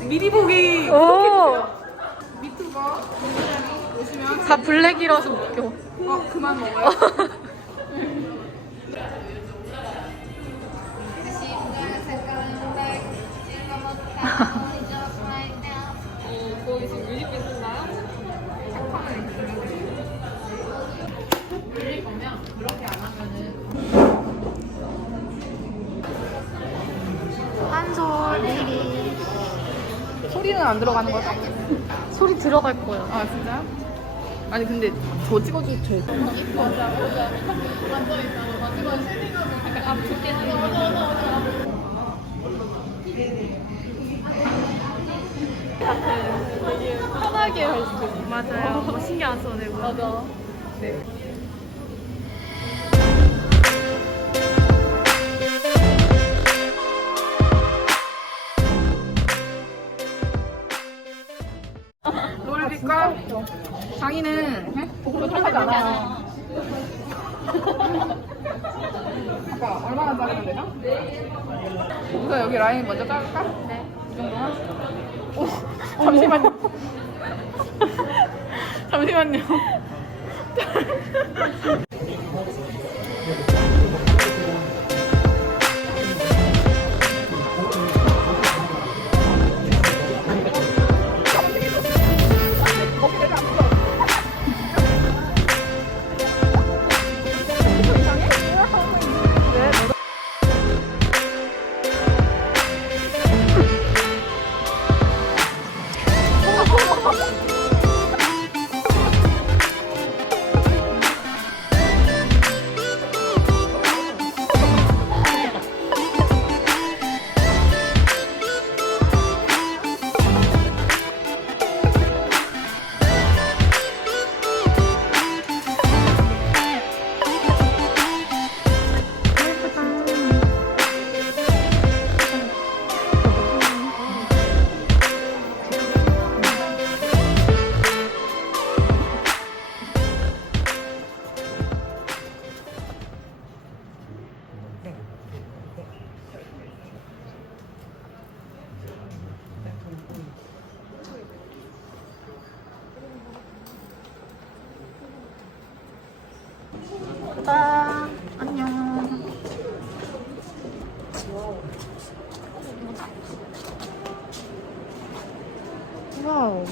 미리 보기 오! 유튜버 민주장이 오시면 다 블랙이라서 웃겨. 어 그만 먹어요. 거기 지금 뮤직비디오 쓴다요? 한 소리는 안 들어가는 거죠? 소리 들어갈 거야. 아 진짜요? 아니 근데 저 찍어줄 제 편하게 할 수 있어. 맞아요. 뭐 신경 안 써도 되고. 맞아. 네. 롤비과 장인은 복도 착하지 않아요. 아까 얼마나 자르면 되죠? 우선 여기 라인 먼저 자를까? 네. 이 정도만? 오, 잠시만요. 잠시만요. 빠 안녕. 와우. Wow.